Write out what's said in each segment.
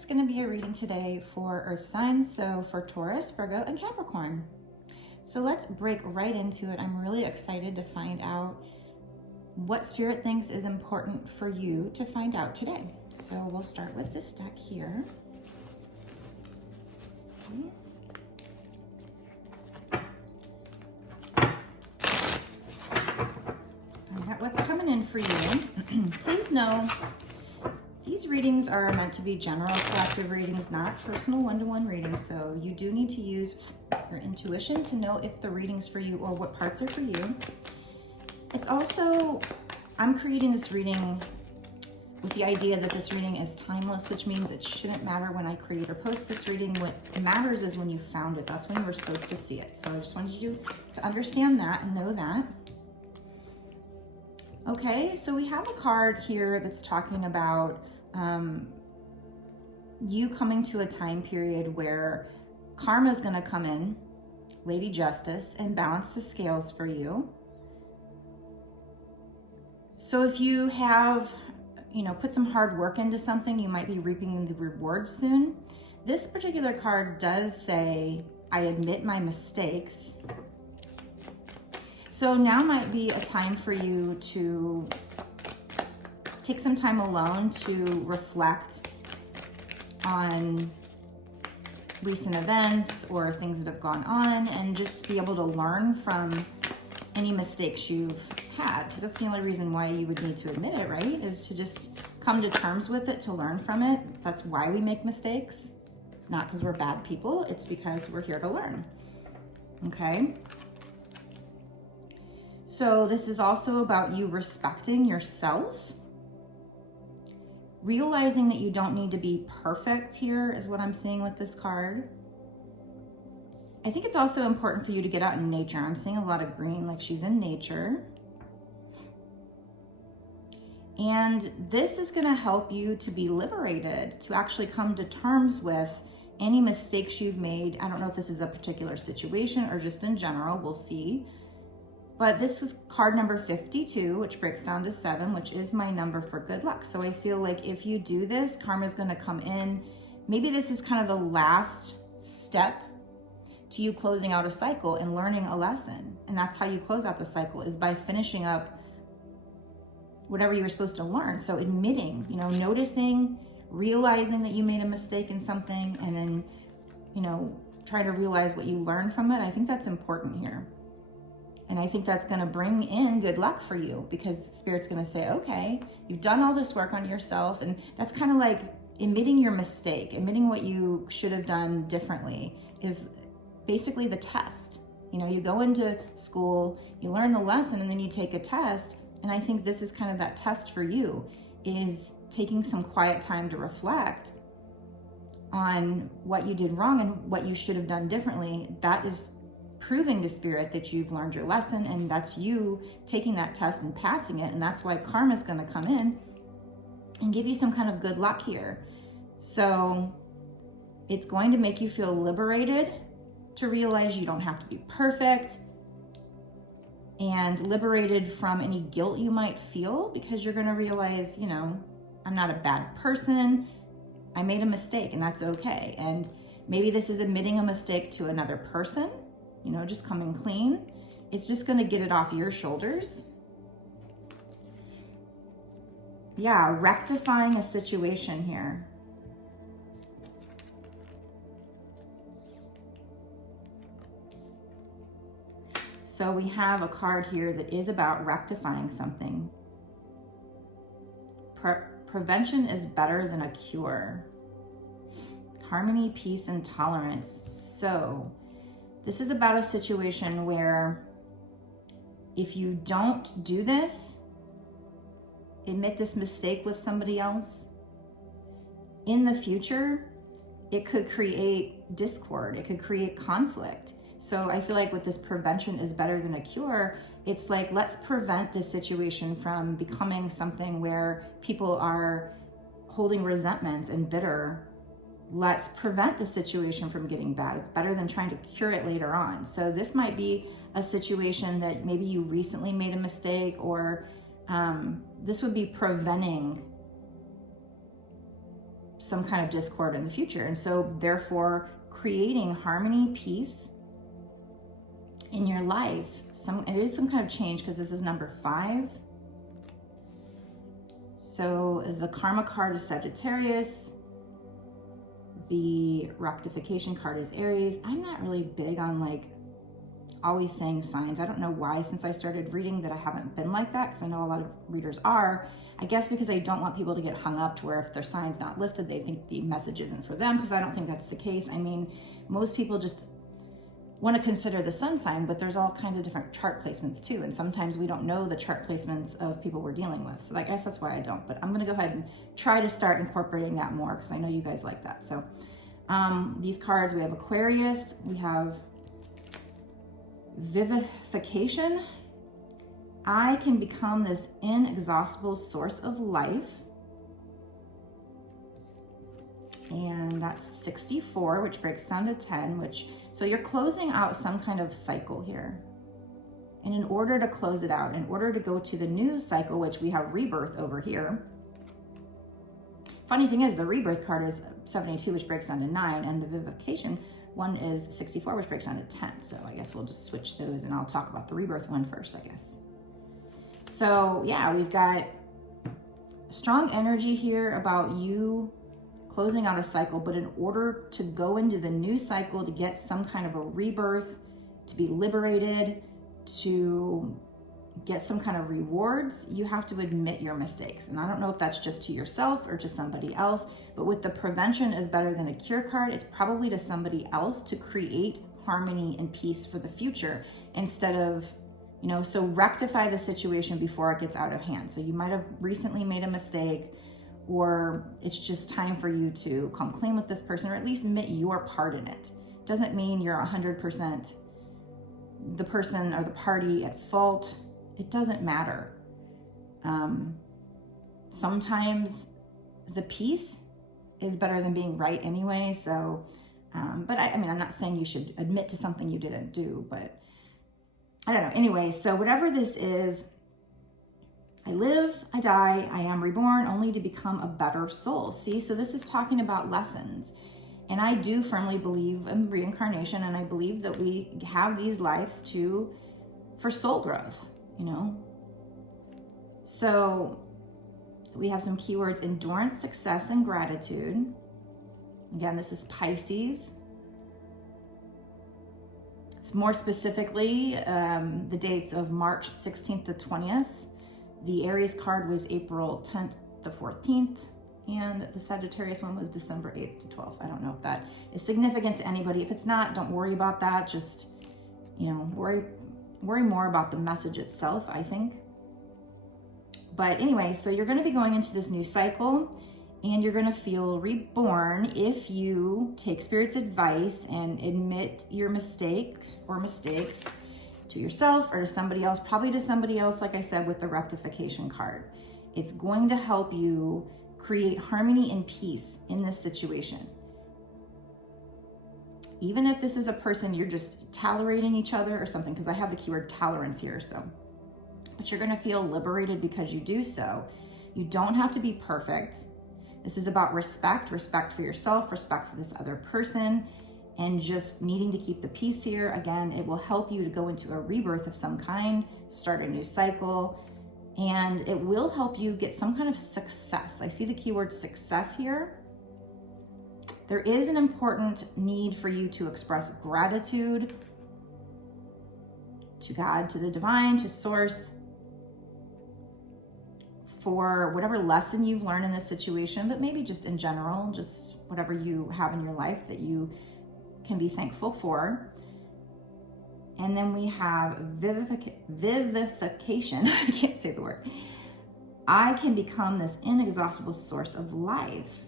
is going to be a reading today for Earth signs, so for Taurus, Virgo, and Capricorn. So let's break right into it. I'm really excited to find out what Spirit thinks is important for you to find out today. So we'll start with this deck here. What's coming in for you. Please know these readings are meant to be general collective readings, not personal one-to-one readings. So you do need to use your intuition to know if the reading's for you or what parts are for you. It's also, I'm creating this reading with the idea that this reading is timeless, which means it shouldn't matter when I create or post this reading. What matters is when you found it. That's when you were supposed to see it. So I just wanted you to understand that and know that. Okay, so we have a card here that's talking about you coming to a time period where karma is going to come in, Lady Justice, and balance the scales for you. So if you have, put some hard work into something, you might be reaping the rewards soon. This particular card does say, I admit my mistakes. So now might be a time for you to take some time alone to reflect on recent events or things that have gone on and just be able to learn from any mistakes you've had, because that's the only reason why you would need to admit it, right? Is to just come to terms with it, to learn from it. That's why we make mistakes. It's not because we're bad people, it's because we're here to learn, okay? So this is also about you respecting yourself, realizing that you don't need to be perfect here is what I'm seeing with this card. I think it's also important for you to get out in nature. I'm seeing a lot of green, like she's in nature. And this is going to help you to be liberated, to actually come to terms with any mistakes you've made. I don't know if this is a particular situation or just in general, we'll see. But this is card number 52, which breaks down to 7, which is my number for good luck. So I feel like if you do this, karma is going to come in. Maybe this is kind of the last step to you closing out a cycle and learning a lesson. And that's how you close out the cycle, is by finishing up whatever you were supposed to learn. So admitting, noticing, realizing that you made a mistake in something, and then, try to realize what you learned from it. I think that's important here. And I think that's going to bring in good luck for you, because Spirit's going to say, okay, you've done all this work on yourself. And that's kind of like admitting your mistake, admitting what you should have done differently is basically the test. You go into school, you learn the lesson, and then you take a test. And I think this is kind of that test for you, is taking some quiet time to reflect on what you did wrong and what you should have done differently. That is proving to Spirit that you've learned your lesson, and that's you taking that test and passing it. And that's why karma is going to come in and give you some kind of good luck here. So it's going to make you feel liberated to realize you don't have to be perfect, and liberated from any guilt you might feel, because you're going to realize, I'm not a bad person. I made a mistake, and that's okay. And maybe this is admitting a mistake to another person, just coming clean. It's just going to get it off your shoulders. Yeah, rectifying a situation here. So we have a card here that is about rectifying something. Prevention is better than a cure. Harmony, peace, and tolerance. So this is about a situation where if you don't do this, admit this mistake with somebody else, in the future, it could create discord. It could create conflict. So I feel like with this prevention is better than a cure, it's like, let's prevent this situation from becoming something where people are holding resentments and bitter. Let's prevent the situation from getting bad. It's better than trying to cure it later on. So this might be a situation that maybe you recently made a mistake, or this would be preventing some kind of discord in the future. And so therefore creating harmony, peace in your life. It is some kind of change, because this is number 5. So the karma card is Sagittarius. The rectification card is Aries. I'm not really big on like always saying signs. I don't know why, since I started reading, that I haven't been like that, because I know a lot of readers are. I guess because I don't want people to get hung up to where if their sign's not listed, they think the message isn't for them, because I don't think that's the case. I mean, most people just want to consider the sun sign, but there's all kinds of different chart placements too. And sometimes we don't know the chart placements of people we're dealing with. So I guess that's why I don't, but I'm going to go ahead and try to start incorporating that more, because I know you guys like that. So these cards, we have Aquarius, we have Vivification. I can become this inexhaustible source of life. And that's 64, which breaks down to 10, so you're closing out some kind of cycle here. And in order to close it out, in order to go to the new cycle, which we have Rebirth over here. Funny thing is, the Rebirth card is 72, which breaks down to 9, and the Vivification one is 64, which breaks down to 10. So I guess we'll just switch those, and I'll talk about the Rebirth one first, I guess. So yeah, we've got strong energy here about you closing out a cycle, but in order to go into the new cycle, to get some kind of a rebirth, to be liberated, to get some kind of rewards, you have to admit your mistakes. And I don't know if that's just to yourself or to somebody else, but with the prevention is better than a cure card, it's probably to somebody else to create harmony and peace for the future, instead of, so rectify the situation before it gets out of hand. So you might have recently made a mistake, or it's just time for you to come clean with this person, or at least admit your part in it. Doesn't mean you're 100% the person or the party at fault. It doesn't matter. Sometimes the peace is better than being right anyway. So, but I mean, I'm not saying you should admit to something you didn't do, but I don't know. Anyway, so whatever this is, I live, I die, I am reborn only to become a better soul. See, so this is talking about lessons. And I do firmly believe in reincarnation, and I believe that we have these lives for soul growth, So we have some keywords: endurance, success, and gratitude. Again, this is Pisces. More specifically, the dates of March 16th to 20th. The Aries card was April 10th to 14th, and the Sagittarius one was December 8th to 12th. I don't know if that is significant to anybody. If it's not, don't worry about that. Just, worry more about the message itself, I think. But anyway, so you're going to be going into this new cycle, and you're going to feel reborn if you take Spirit's advice and admit your mistake or mistakes to yourself or to somebody else, probably to somebody else, like I said, with the rectification card. It's going to help you create harmony and peace in this situation. Even if this is a person you're just tolerating each other or something, because I have the keyword tolerance here, so. But you're going to feel liberated because you do so. You don't have to be perfect. This is about respect for yourself, respect for this other person, and just needing to keep the peace here. Again, it will help you to go into a rebirth of some kind, start a new cycle, and it will help you get some kind of success. I see the keyword success here. There is an important need for you to express gratitude to God, to the divine, to source, for whatever lesson you've learned in this situation, but maybe just in general, just whatever you have in your life that you can be thankful for. And then we have vivification. I can't say the word. I can become this inexhaustible source of life.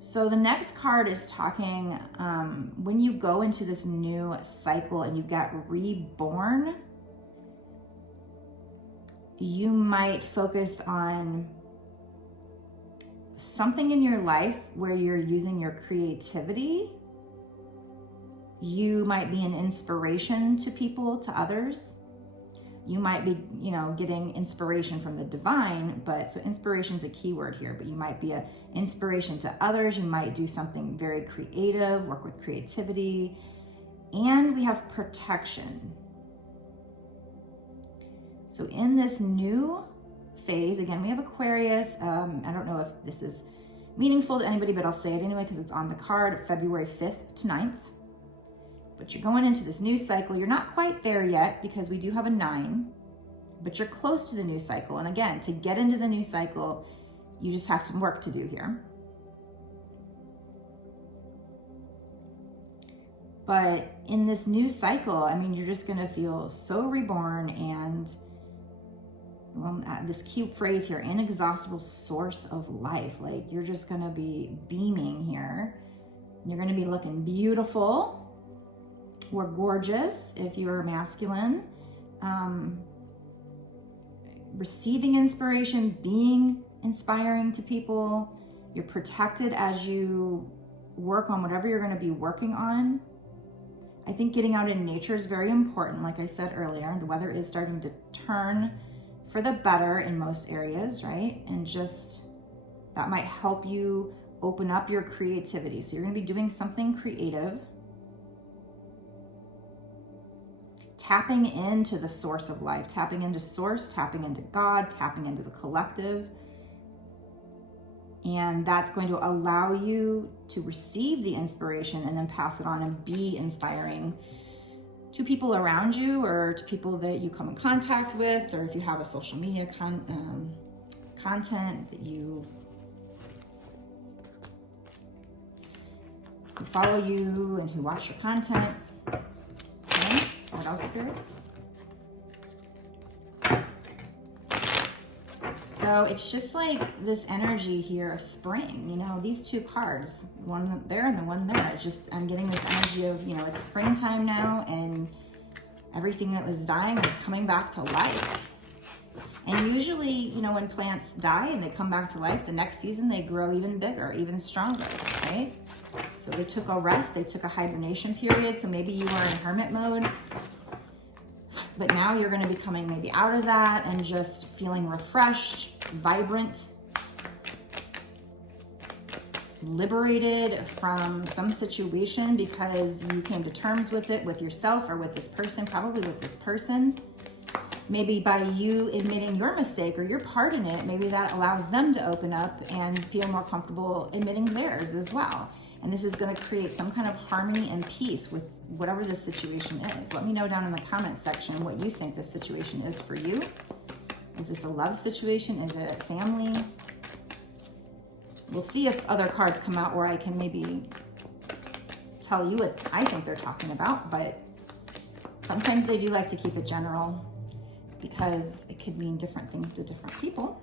So the next card is talking, when you go into this new cycle and you get reborn, you might focus on something in your life where you're using your creativity. You might be an inspiration to people, to others. You might be, you know, getting inspiration from the divine, but so inspiration is a key word here, but you might be an inspiration to others. You might do something very creative, work with creativity. And we have protection. So in this new phase, again, we have Aquarius. I don't know if this is meaningful to anybody, but I'll say it anyway because it's on the card, February 5th to 9th. But you're going into this new cycle. You're not quite there yet because we do have a 9, but you're close to the new cycle. And again, to get into the new cycle, you just have some work to do here. But in this new cycle, I mean, you're just going to feel so reborn and this cute phrase here, inexhaustible source of life. Like you're just going to be beaming here. You're going to be looking beautiful or gorgeous if you're masculine. Receiving inspiration, being inspiring to people. You're protected as you work on whatever you're going to be working on. I think getting out in nature is very important. Like I said earlier, the weather is starting to turn for the better in most areas, right? And just that might help you open up your creativity. So you're going to be doing something creative. Tapping into the source of life, tapping into source, tapping into God, tapping into the collective. And that's going to allow you to receive the inspiration and then pass it on and be inspiring to people around you or to people that you come in contact with, or if you have a social media content that you who follow you and who watch your content. Okay, what else, spirits? So it's just like this energy here of spring, you know, these two cards, one there and the one there. It's just, I'm getting this energy of, you know, it's springtime now and everything that was dying is coming back to life. And usually, you know, when plants die and they come back to life, the next season they grow even bigger, even stronger, right? So they took a rest, they took a hibernation period. So maybe you are in hermit mode, but now you're going to be coming maybe out of that and just feeling refreshed, vibrant, liberated from some situation because you came to terms with it, with yourself or with this person, probably with this person. Maybe by you admitting your mistake or your part in it, maybe that allows them to open up and feel more comfortable admitting theirs as well. And this is going to create some kind of harmony and peace with whatever this situation is. Let me know down in the comment section what you think this situation is for you. Is this a love situation? Is it family? We'll see if other cards come out where I can maybe tell you what I think they're talking about, but sometimes they do like to keep it general because it could mean different things to different people.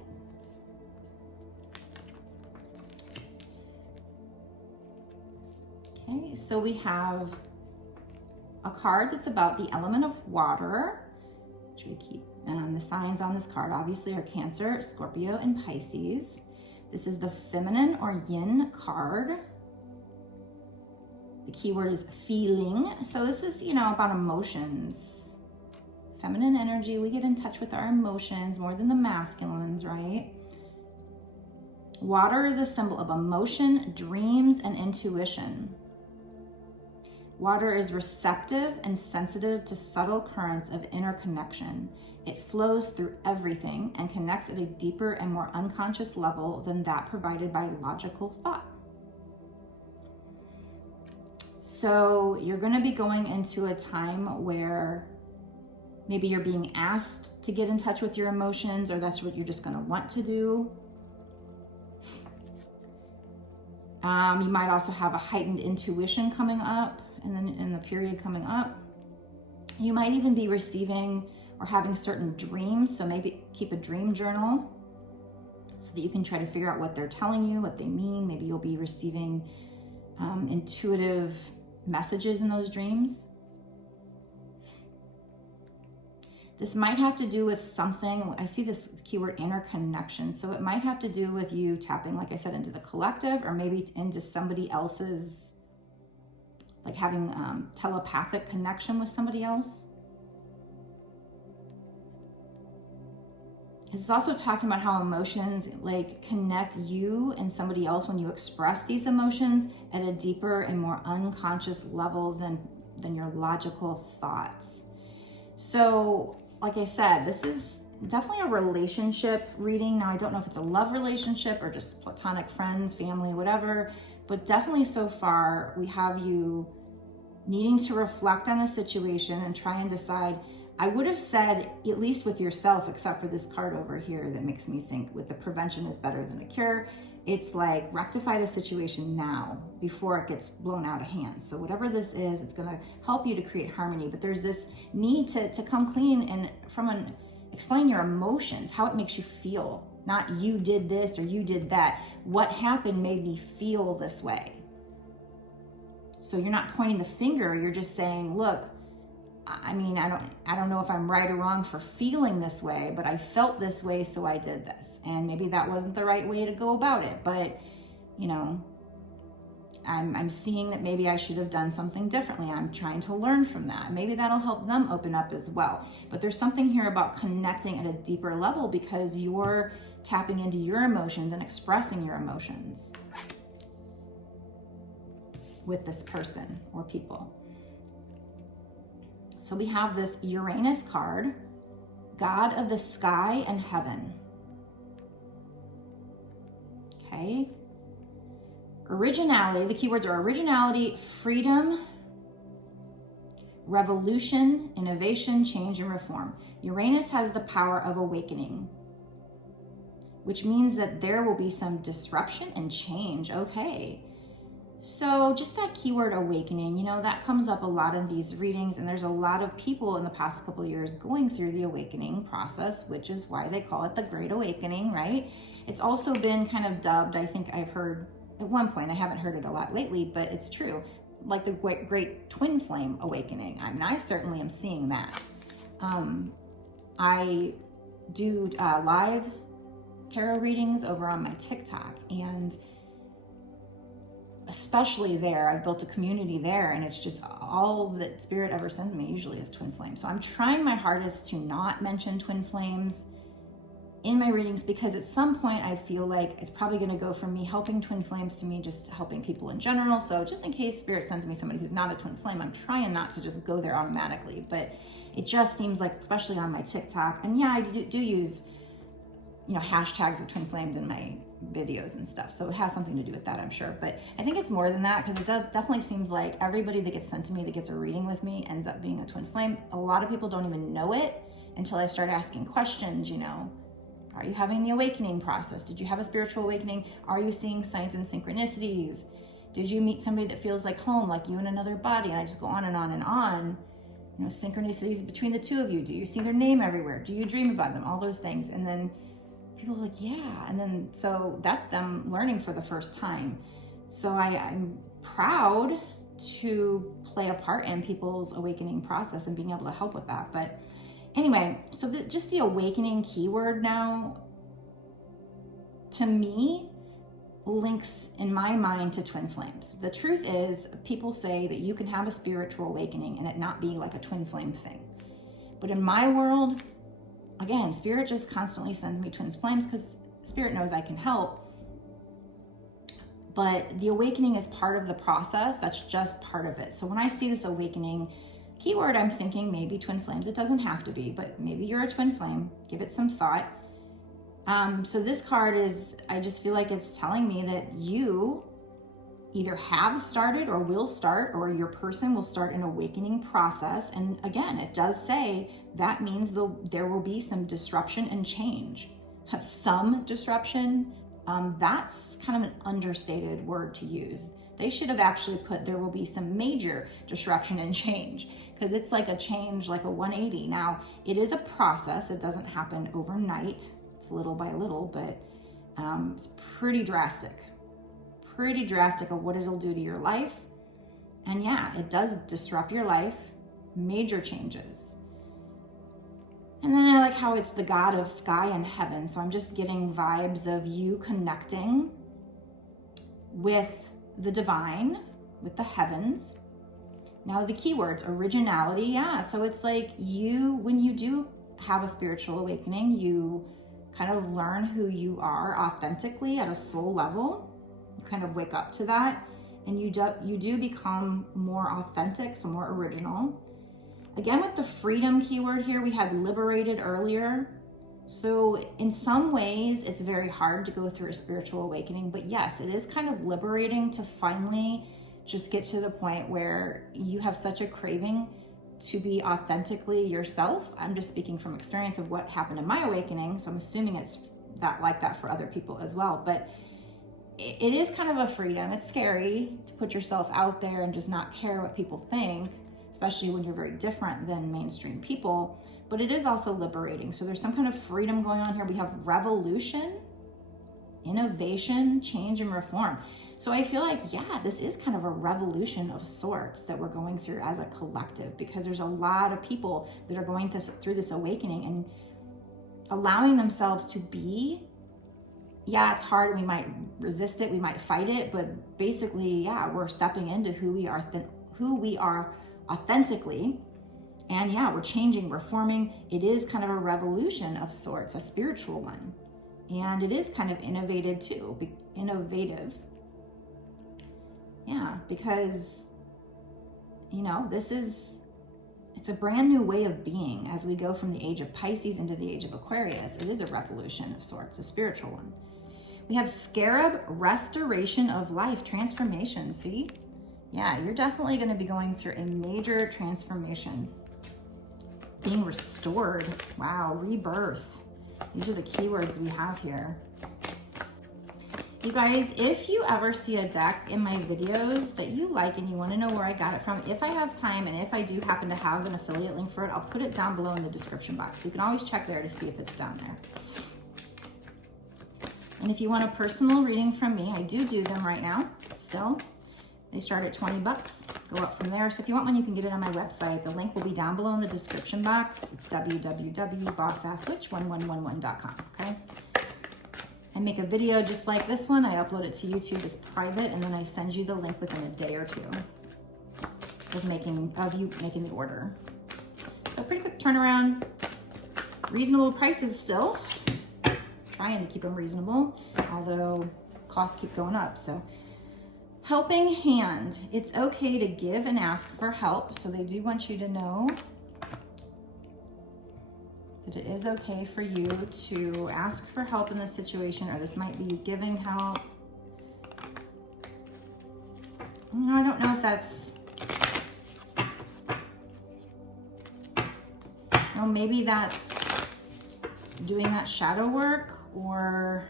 Okay, so we have a card that's about the element of water. Should we keep the signs on this card obviously are Cancer, Scorpio, and Pisces. This is the feminine or yin card. The key word is feeling. So this is, you know, about emotions. Feminine energy, we get in touch with our emotions more than the masculines, right? Water is a symbol of emotion, dreams, and intuition. Water is receptive and sensitive to subtle currents of interconnection. It flows through everything and connects at a deeper and more unconscious level than that provided by logical thought. So you're going to be going into a time where maybe you're being asked to get in touch with your emotions, or that's what you're just going to want to do. You might also have a heightened intuition coming up, and then in the period coming up, you might even be receiving or having certain dreams. So maybe keep a dream journal so that you can try to figure out what they're telling you, what they mean. Maybe you'll be receiving intuitive messages in those dreams. This might have to do with something, I see this keyword interconnection. So it might have to do with you tapping, like I said, into the collective, or maybe into somebody else's, like having telepathic connection with somebody else. It's also talking about how emotions like connect you and somebody else when you express these emotions at a deeper and more unconscious level than your logical thoughts. So, like I said, this is definitely a relationship reading. Now, I don't know if it's a love relationship or just platonic friends, family, whatever, but definitely so far we have you needing to reflect on a situation and try and decide. I would have said, at least with yourself, except for this card over here that makes me think with the prevention is better than the cure. It's like rectify the situation now before it gets blown out of hand. So whatever this is, it's going to help you to create harmony. But there's this need to come clean and explain your emotions, how it makes you feel. Not you did this or you did that. What happened made me feel this way. So you're not pointing the finger. You're just saying, look, I mean, I don't know if I'm right or wrong for feeling this way, but I felt this way, so I did this. And maybe that wasn't the right way to go about it, but you know, I'm seeing that maybe I should have done something differently. I'm trying to learn from that. Maybe that'll help them open up as well. But there's something here about connecting at a deeper level because you're tapping into your emotions and expressing your emotions with this person or people. So we have this Uranus card, God of the sky and heaven. Okay. Originality, the keywords are originality, freedom, revolution, innovation, change, and reform. Uranus has the power of awakening, which means that there will be some disruption and change. Okay. So just that keyword awakening, you know, that comes up a lot in these readings, and there's a lot of people in the past couple of years going through the awakening process, which is why they call it the Great Awakening, right? It's also been kind of dubbed, I think I've heard at one point, I haven't heard it a lot lately, but it's true, like the great twin flame awakening. I mean, I certainly am seeing that. I do live tarot readings over on my TikTok, and especially there, I've built a community there, and it's just all that spirit ever sends me usually is twin flames. So I'm trying my hardest to not mention twin flames in my readings, because at some point I feel like it's probably going to go from me helping twin flames to me just helping people in general. So just in case spirit sends me somebody who's not a twin flame, I'm trying not to just go there automatically. But it just seems like, especially on my TikTok, and yeah, I do use, you know, hashtags of twin flames in my videos and stuff, so it has something to do with that, I'm sure. But I think it's more than that, because it definitely seems like everybody that gets sent to me that gets a reading with me ends up being a twin flame. A lot of people don't even know it until I start asking questions, you know. Are you having the awakening process? Did you have a spiritual awakening? Are you seeing signs and synchronicities? Did you meet somebody that feels like home, like you in another body? And I just go on and on and on. You know, synchronicities between the two of you. Do you see their name everywhere? Do you dream about them? All those things. And then people are like, yeah. And then, so that's them learning for the first time. So I'm proud to play a part in people's awakening process and being able to help with that. But anyway, so just the awakening keyword now, to me, links in my mind to twin flames. The truth is, people say that you can have a spiritual awakening and it not be like a twin flame thing. But in my world, again, spirit just constantly sends me twin flames because spirit knows I can help. But the awakening is part of the process. That's just part of it. So when I see this awakening keyword, I'm thinking maybe twin flames. It doesn't have to be, but maybe you're a twin flame. Give it some thought. So this card is, I just feel like it's telling me that you either have started or will start, or your person will start an awakening process. And again, it does say that means there will be some disruption and change. Some disruption, that's kind of an understated word to use. They should have actually put there will be some major disruption and change, because it's like a change, like a 180. Now, it is a process. It doesn't happen overnight. It's little by little, but it's pretty drastic of what it'll do to your life. And yeah, it does disrupt your life, major changes. And then I like how it's the God of sky and heaven. So I'm just getting vibes of you connecting with the divine, with the heavens. Now the keywords, originality, yeah. So it's like you, when you do have a spiritual awakening, you kind of learn who you are authentically at a soul level. You kind of wake up to that, and you do become more authentic, so more original. Again, with the freedom keyword here, we had liberated earlier. So in some ways, it's very hard to go through a spiritual awakening, but yes, it is kind of liberating to finally just get to the point where you have such a craving to be authentically yourself. I'm just speaking from experience of what happened in my awakening, so I'm assuming it's like that for other people as well. But it is kind of a freedom. It's scary to put yourself out there and just not care what people think, especially when you're very different than mainstream people, but it is also liberating. So there's some kind of freedom going on here. We have revolution, innovation, change, and reform. So I feel like, yeah, this is kind of a revolution of sorts that we're going through as a collective, because there's a lot of people that are going through this awakening and allowing themselves to be. Yeah, it's hard and we might resist it, we might fight it, but basically, yeah, we're stepping into who we are authentically. And yeah, we're changing, we're forming. It is kind of a revolution of sorts, a spiritual one. And it is kind of innovative too, Yeah, because, you know, it's a brand new way of being as we go from the age of Pisces into the age of Aquarius. It is a revolution of sorts, a spiritual one. We have Scarab, restoration of life, transformation, see? Yeah, you're definitely going to be going through a major transformation. Being restored. Wow, rebirth. These are the keywords we have here. You guys, if you ever see a deck in my videos that you like and you want to know where I got it from, if I have time and if I do happen to have an affiliate link for it, I'll put it down below in the description box. You can always check there to see if it's down there. And if you want a personal reading from me, I do them right now still. They start at 20 bucks, go up from there. So if you want one, you can get it on my website. The link will be down below in the description box. It's www.bossasswitch1111.com, okay? I make a video just like this one. I upload it to YouTube as private, and then I send you the link within a day or two of you making the order. So pretty quick turnaround, reasonable prices still. Trying to keep them reasonable, although costs keep going up. So helping hand, it's okay to give and ask for help. So they do want you to know that it is okay for you to ask for help in this situation, or this might be you giving help. I don't know if that's, no, maybe that's doing that shadow work, or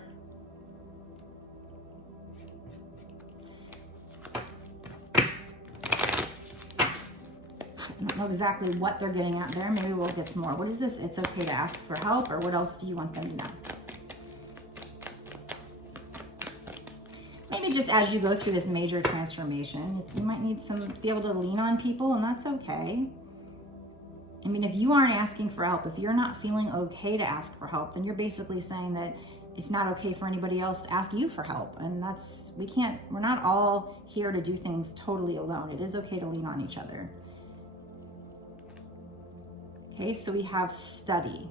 I don't know exactly what they're getting at there. Maybe we'll get some more. What is this? It's okay to ask for help, or what else do you want them to know? Maybe just as you go through this major transformation, you might need to be able to lean on people, and that's okay. I mean, if you aren't asking for help, if you're not feeling okay to ask for help, then you're basically saying that it's not okay for anybody else to ask you for help. And we're not all here to do things totally alone. It is okay to lean on each other. Okay, so we have study.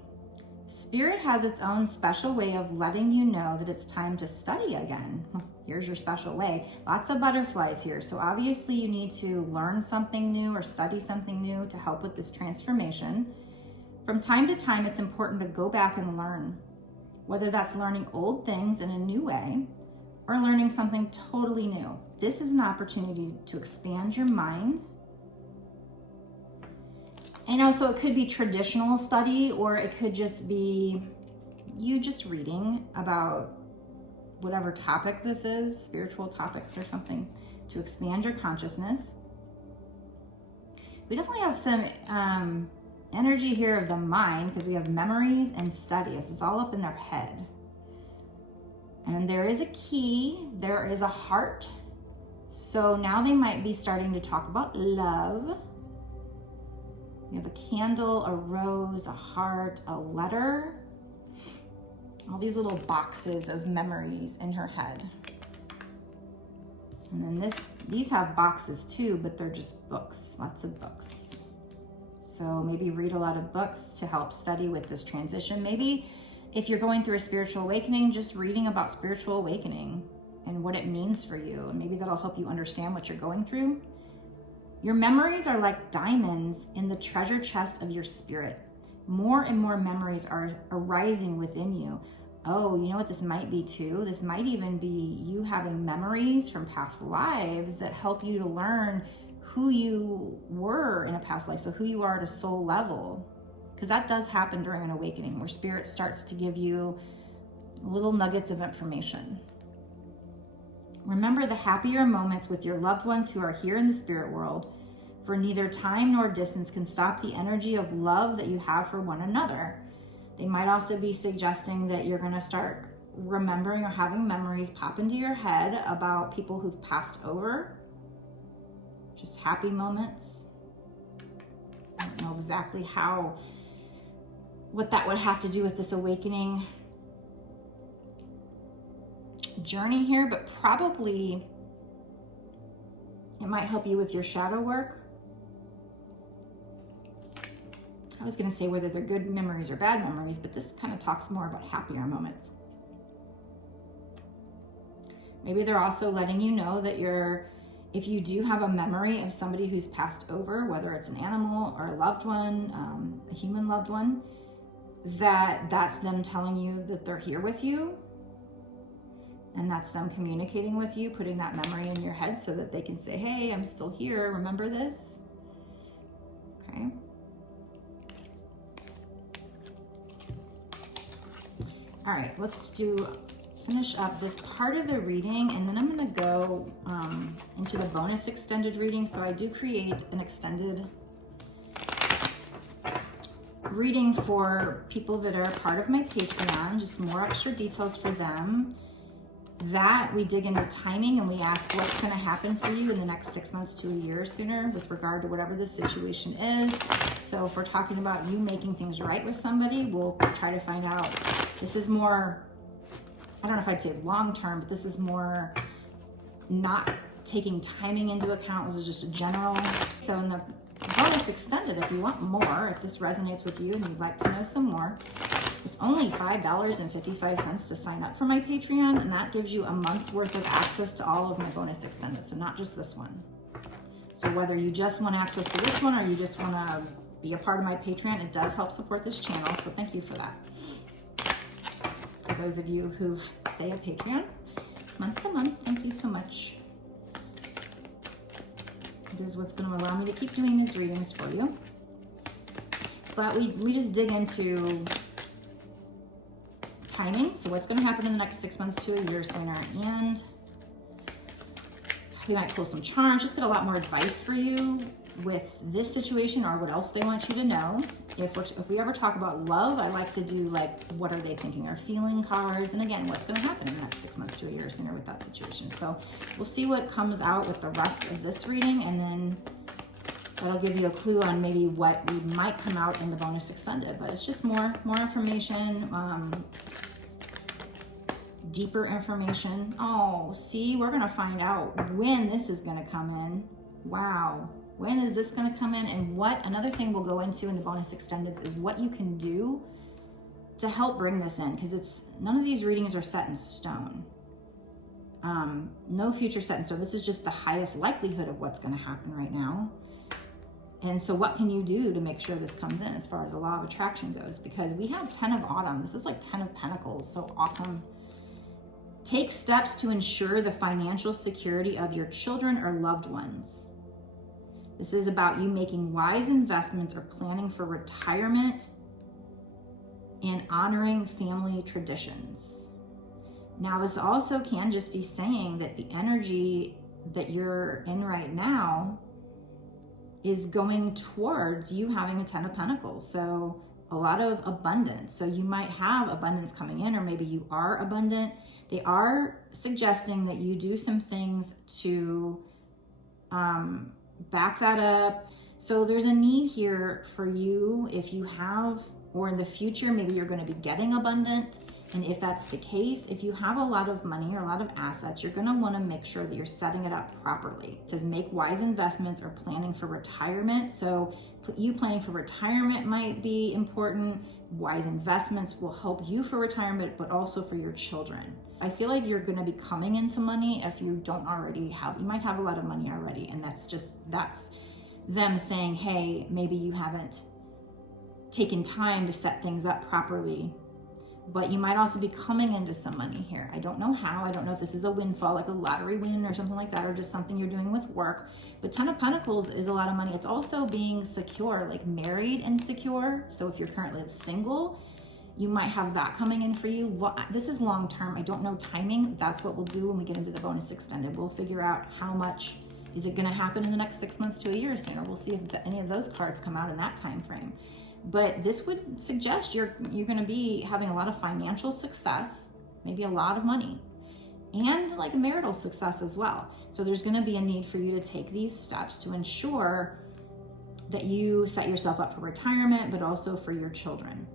Spirit has its own special way of letting you know that it's time to study again. Here's your special way. Lots of butterflies here. So obviously you need to learn something new or study something new to help with this transformation. From time to time, it's important to go back and learn, whether that's learning old things in a new way or learning something totally new. This is an opportunity to expand your mind. And also it could be traditional study, or it could just be you just reading about whatever topic this is, spiritual topics or something, to expand your consciousness. We definitely have some energy here of the mind, because we have memories and studies. It's all up in their head. And there is a key, there is a heart. So now they might be starting to talk about love. We have a candle, a rose, a heart, a letter. All these little boxes of memories in her head. And then these have boxes too, but they're just books, lots of books. So maybe read a lot of books to help study with this transition. Maybe If you're going through a spiritual awakening, just reading about spiritual awakening and what it means for you, and maybe that'll help you understand what you're going through. Your memories are like diamonds in the treasure chest of your spirit. More and more memories are arising within you. Oh, you know what this might be too? This might even be you having memories from past lives that help you to learn who you were in a past life, so who you are at a soul level. Because that does happen during an awakening, where spirit starts to give you little nuggets of information. Remember the happier moments with your loved ones who are here in the spirit world, for neither time nor distance can stop the energy of love that you have for one another. They might also be suggesting that you're going to start remembering or having memories pop into your head about people who've passed over. Just happy moments. I don't know exactly what that would have to do with this awakening journey here, but probably it might help you with your shadow work. I was going to say whether they're good memories or bad memories, but this kind of talks more about happier moments. Maybe they're also letting you know that if you do have a memory of somebody who's passed over, whether it's an animal or a loved one, a human loved one, that's them telling you that they're here with you. And that's them communicating with you, putting that memory in your head so that they can say, hey, I'm still here. Remember this? Okay. All right, let's finish up this part of the reading, and then I'm going to go into the bonus extended reading. So I do create an extended reading for people that are part of my Patreon, just more extra details for them. That we dig into timing and we ask what's going to happen for you in the next 6 months to a year sooner with regard to whatever the situation is. So if we're talking about you making things right with somebody, we'll try to find out. This is more, I don't know if I'd say long term, but this is more not taking timing into account. This is just a general. So in the bonus extended, if you want more, if this resonates with you and you'd like to know some more, it's only $5.55 to sign up for my Patreon, and that gives you a month's worth of access to all of my bonus extended, so not just this one. So whether you just want access to this one or you just want to be a part of my Patreon, it does help support this channel, so thank you for that. For those of you who stay at Patreon month to month, thank you so much. It is what's going to allow me to keep doing these readings for you. But we just dig into timing, so what's going to happen in the next 6 months to a year sooner, and we might pull some charms, just get a lot more advice for you with this situation or what else they want you to know. If we ever talk about love, I like to do like what are they thinking or feeling cards, and again, what's going to happen in the next 6 months to a year sooner with that situation. So we'll see what comes out with the rest of this reading, and then that'll give you a clue on maybe what we might come out in the bonus extended. But it's just more information, deeper information. Oh, see, we're gonna find out when this is gonna come in. Wow, when is this gonna come in? And another thing we'll go into in the bonus extended is what you can do to help bring this in, because none of these readings are set in stone. No future set in stone. This is just the highest likelihood of what's gonna happen right now. And so what can you do to make sure this comes in as far as the law of attraction goes? Because we have 10 of Autumn. This is like 10 of Pentacles, so awesome. Take steps to ensure the financial security of your children or loved ones. This is about you making wise investments or planning for retirement and honoring family traditions. Now, this also can just be saying that the energy that you're in right now is going towards you having a 10 of Pentacles. So a lot of abundance. So you might have abundance coming in, or maybe you are abundant. They are suggesting that you do some things to back that up. So there's a need here for you, if you have, or in the future, maybe you're going to be getting abundant. And if that's the case, if you have a lot of money or a lot of assets, you're gonna wanna make sure that you're setting it up properly. It says make wise investments or planning for retirement. So you planning for retirement might be important. Wise investments will help you for retirement, but also for your children. I feel like you're gonna be coming into money if you don't already have, you might have a lot of money already, and that's them saying, hey, maybe you haven't taken time to set things up properly. But you might also be coming into some money here. I don't know how. I don't know if this is a windfall, like a lottery win or something like that, or just something you're doing with work. But 10 of Pentacles is a lot of money. It's also being secure, like married and secure. So if you're currently single, you might have that coming in for you. This is long term. I don't know timing. That's what we'll do when we get into the bonus extended. We'll figure out how much is it going to happen in the next 6 months to a year sooner. We'll see if any of those cards come out in that time frame. But this would suggest you're going to be having a lot of financial success, maybe a lot of money, and like a marital success as well. So there's going to be a need for you to take these steps to ensure that you set yourself up for retirement, but also for your children.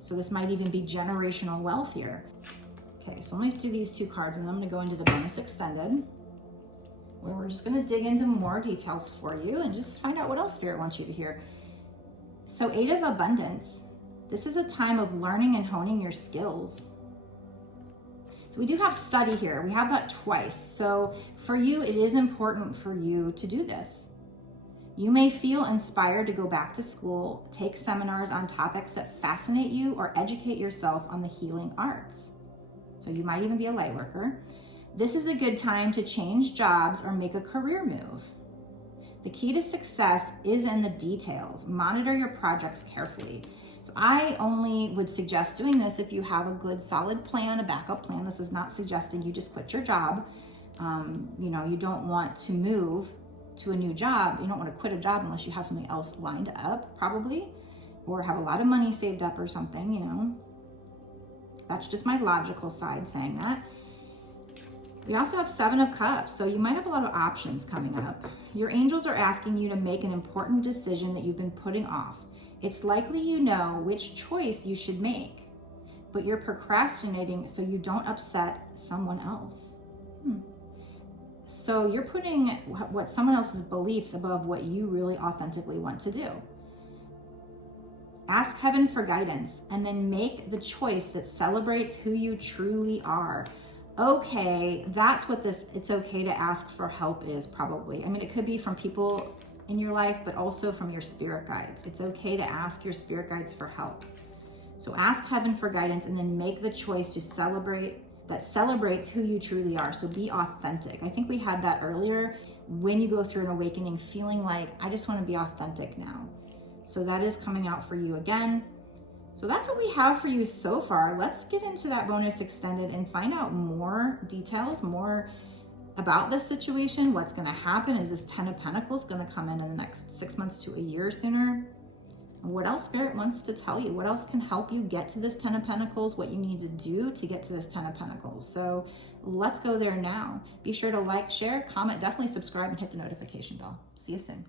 So this might even be generational wealth here. Okay, so let me do these 2 cards, and then I'm going to go into the bonus extended, where we're just going to dig into more details for you and just find out what else Spirit wants you to hear. So 8 of Abundance, this is a time of learning and honing your skills. So we do have study here. We have that twice. So for you, it is important for you to do this. You may feel inspired to go back to school, take seminars on topics that fascinate you, or educate yourself on the healing arts. So you might even be a light worker. This is a good time to change jobs or make a career move. The key to success is in the details. Monitor your projects carefully. So I only would suggest doing this if you have a good solid plan, a backup plan. This is not suggesting you just quit your job. You don't want to move to a new job. You don't want to quit a job unless you have something else lined up, probably, or have a lot of money saved up or something, That's just my logical side saying that. We also have 7 of Cups, so you might have a lot of options coming up. Your angels are asking you to make an important decision that you've been putting off. It's likely you know which choice you should make, but you're procrastinating so you don't upset someone else. So you're putting what someone else's beliefs above what you really authentically want to do. Ask heaven for guidance and then make the choice that celebrates who you truly are. Okay, that's what it's okay to ask for help is probably. I mean, it could be from people in your life, but also from your spirit guides. It's okay to ask your spirit guides for help. So ask heaven for guidance and then make the choice to celebrates who you truly are. So be authentic. I think we had that earlier when you go through an awakening, feeling like, I just want to be authentic now. So that is coming out for you again. So that's what we have for you so far. Let's get into that bonus extended and find out more details, more about this situation. What's going to happen? Is this 10 of Pentacles going to come in the next 6 months to a year sooner? What else Spirit wants to tell you? What else can help you get to this 10 of Pentacles? What you need to do to get to this 10 of Pentacles? So let's go there now. Be sure to like, share, comment, definitely subscribe, and hit the notification bell. See you soon.